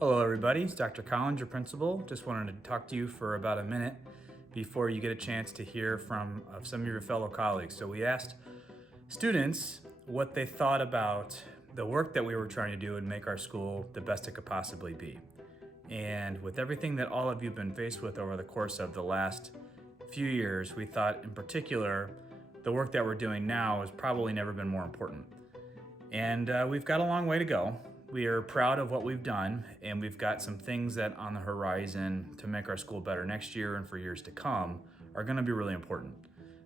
Hello everybody, it's Dr. Collins, your principal. Just wanted to talk to you for about a minute before you get a chance to hear from some of your fellow colleagues. So we asked students what they thought about the work that we were trying to do and make our school the best it could possibly be. And with everything that all of you have been faced with over the course of the last few years, we thought in particular the work that we're doing now has probably never been more important. And we've got a long way to go. We are proud of what we've done, and we've got some things that on the horizon to make our school better next year and for years to come are going to be really important.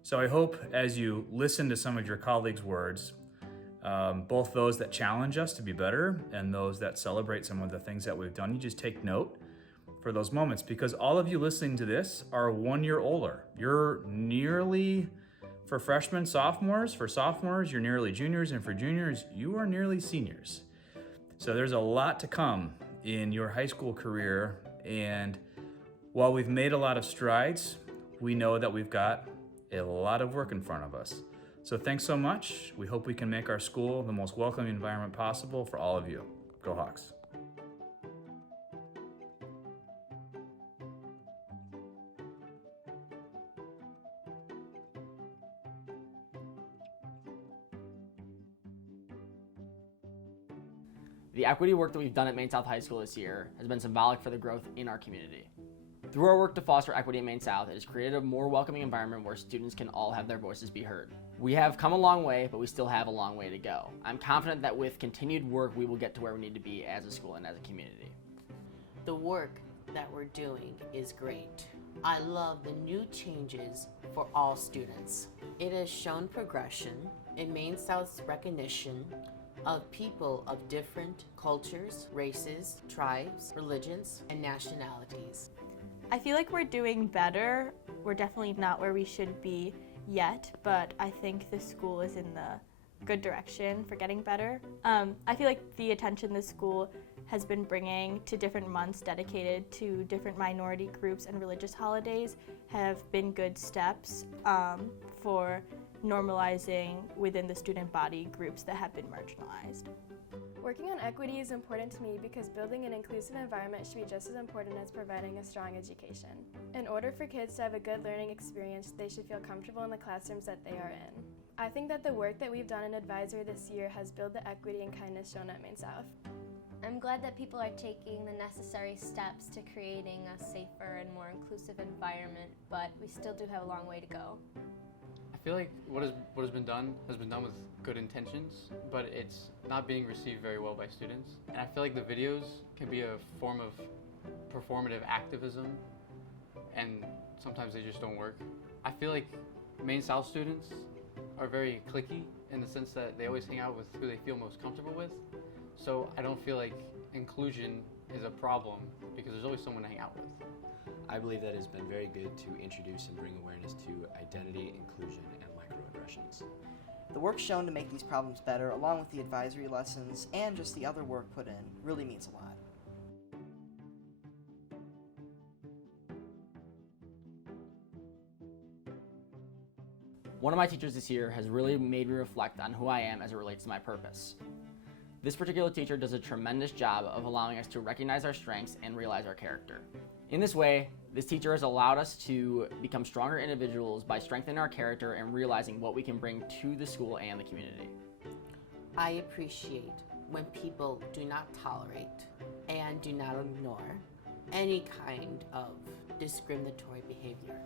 So I hope as you listen to some of your colleagues' words, both those that challenge us to be better and those that celebrate some of the things that we've done, you just take note for those moments, because all of you listening to this are 1 year older. You're nearly, for freshmen, sophomores, for sophomores, you're nearly juniors, and for juniors, you are nearly seniors. So there's a lot to come in your high school career, and while we've made a lot of strides, we know that we've got a lot of work in front of us. So thanks so much. We hope we can make our school the most welcoming environment possible for all of you. Go Hawks. The equity work that we've done at Maine South High School this year has been symbolic for the growth in our community. Through our work to foster equity at Maine South, it has created a more welcoming environment where students can all have their voices be heard. We have come a long way, but we still have a long way to go. I'm confident that with continued work, we will get to where we need to be as a school and as a community. The work that we're doing is great. I love the new changes for all students. It has shown progression in Maine South's recognition of people of different cultures, races, tribes, religions, and nationalities. I feel like we're doing better. We're definitely not where we should be yet, but I think the school is in the good direction for getting better. I feel like the attention the school has been bringing to different months dedicated to different minority groups and religious holidays have been good steps for normalizing within the student body groups that have been marginalized. Working on equity is important to me because building an inclusive environment should be just as important as providing a strong education. In order for kids to have a good learning experience, they should feel comfortable in the classrooms that they are in. I think that the work that we've done in advisory this year has built the equity and kindness shown at Maine South. I'm glad that people are taking the necessary steps to creating a safer and more inclusive environment, but we still do have a long way to go. I feel like what has been done with good intentions, but it's not being received very well by students. And I feel like the videos can be a form of performative activism, and sometimes they just don't work. I feel like Maine South students are very cliquey in the sense that they always hang out with who they feel most comfortable with. So I don't feel like inclusion is a problem because there's always someone to hang out with. I believe that it has been very good to introduce and bring awareness to identity, inclusion, and microaggressions. The work shown to make these problems better, along with the advisory lessons and just the other work put in, really means a lot. One of my teachers this year has really made me reflect on who I am as it relates to my purpose. This particular teacher does a tremendous job of allowing us to recognize our strengths and realize our character. In this way, this teacher has allowed us to become stronger individuals by strengthening our character and realizing what we can bring to the school and the community. I appreciate when people do not tolerate and do not ignore any kind of discriminatory behavior.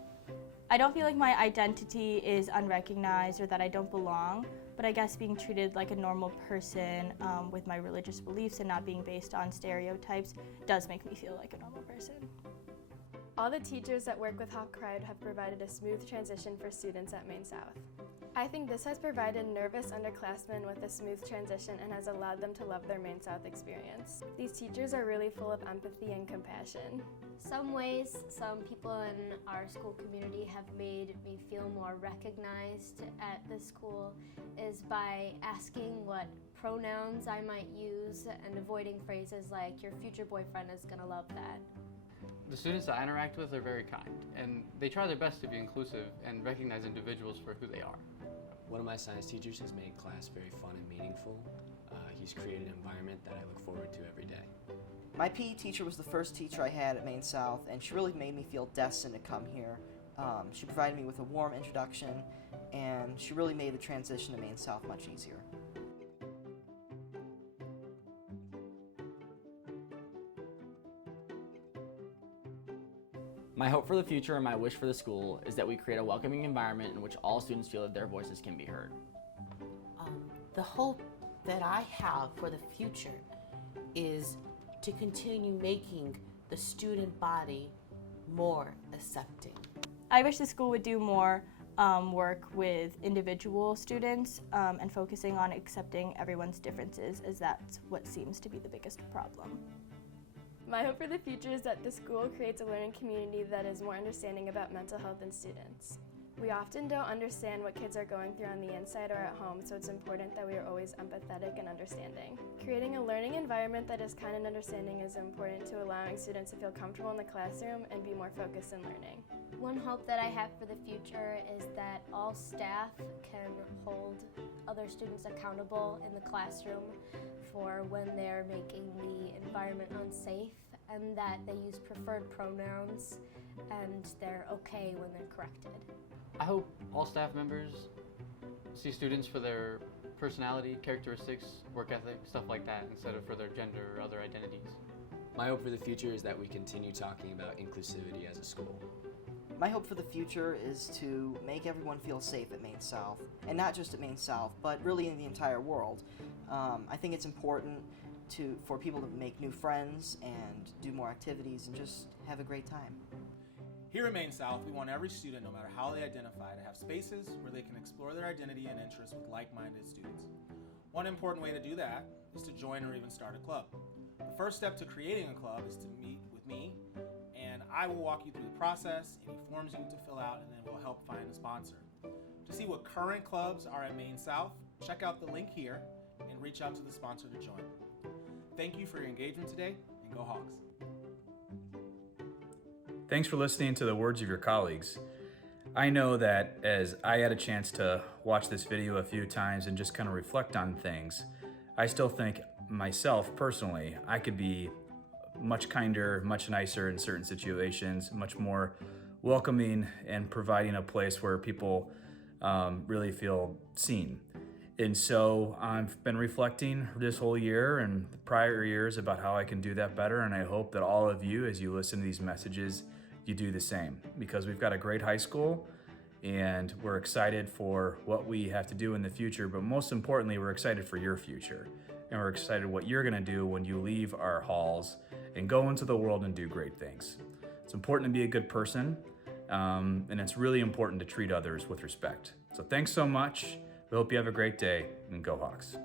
I don't feel like my identity is unrecognized or that I don't belong, but I guess being treated like a normal person with my religious beliefs and not being based on stereotypes does make me feel like a normal person. All the teachers that work with Hawk Pride have provided a smooth transition for students at Maine South. I think this has provided nervous underclassmen with a smooth transition and has allowed them to love their Maine South experience. These teachers are really full of empathy and compassion. Some ways some people in our school community have made me feel more recognized at the school is by asking what pronouns I might use and avoiding phrases like, your future boyfriend is gonna love that. The students that I interact with are very kind, and they try their best to be inclusive and recognize individuals for who they are. One of my science teachers has made class very fun and meaningful. He's created an environment that I look forward to every day. My PE teacher was the first teacher I had at Maine South, and she really made me feel destined to come here. She provided me with a warm introduction, and she really made the transition to Maine South much easier. My hope for the future and my wish for the school is that we create a welcoming environment in which all students feel that their voices can be heard. The hope that I have for the future is to continue making the student body more accepting. I wish the school would do more work with individual students and focusing on accepting everyone's differences, as that's what seems to be the biggest problem. My hope for the future is that the school creates a learning community that is more understanding about mental health in students. We often don't understand what kids are going through on the inside or at home, so it's important that we are always empathetic and understanding. Creating a learning environment that is kind and understanding is important to allowing students to feel comfortable in the classroom and be more focused in learning. One hope that I have for the future is that all staff can hold other students accountable in the classroom for when they're making the environment unsafe, and that they use preferred pronouns and they're okay when they're corrected. I hope all staff members see students for their personality, characteristics, work ethic, stuff like that, instead of for their gender or other identities. My hope for the future is that we continue talking about inclusivity as a school. My hope for the future is to make everyone feel safe at Maine South, and not just at Maine South, but really in the entire world. I think it's important for people to make new friends and do more activities and just have a great time. Here at Maine South, we want every student, no matter how they identify, to have spaces where they can explore their identity and interests with like-minded students. One important way to do that is to join or even start a club. The first step to creating a club is to meet with me, and I will walk you through the process, any forms you need to fill out, and then we'll help find a sponsor. To see what current clubs are at Maine South, check out the link here and reach out to the sponsor to join. Thank you for your engagement today, and go Hawks. Thanks for listening to the words of your colleagues. I know that as I had a chance to watch this video a few times and just kind of reflect on things, I still think myself personally, I could be much kinder, much nicer in certain situations, much more welcoming and providing a place where people really feel seen. And so I've been reflecting this whole year and prior years about how I can do that better, and I hope that all of you, as you listen to these messages, you do the same, because we've got a great high school and we're excited for what we have to do in the future, but most importantly, we're excited for your future, and we're excited what you're gonna do when you leave our halls and go into the world and do great things. It's important to be a good person, and it's really important to treat others with respect. So thanks so much. We hope you have a great day, and go Hawks.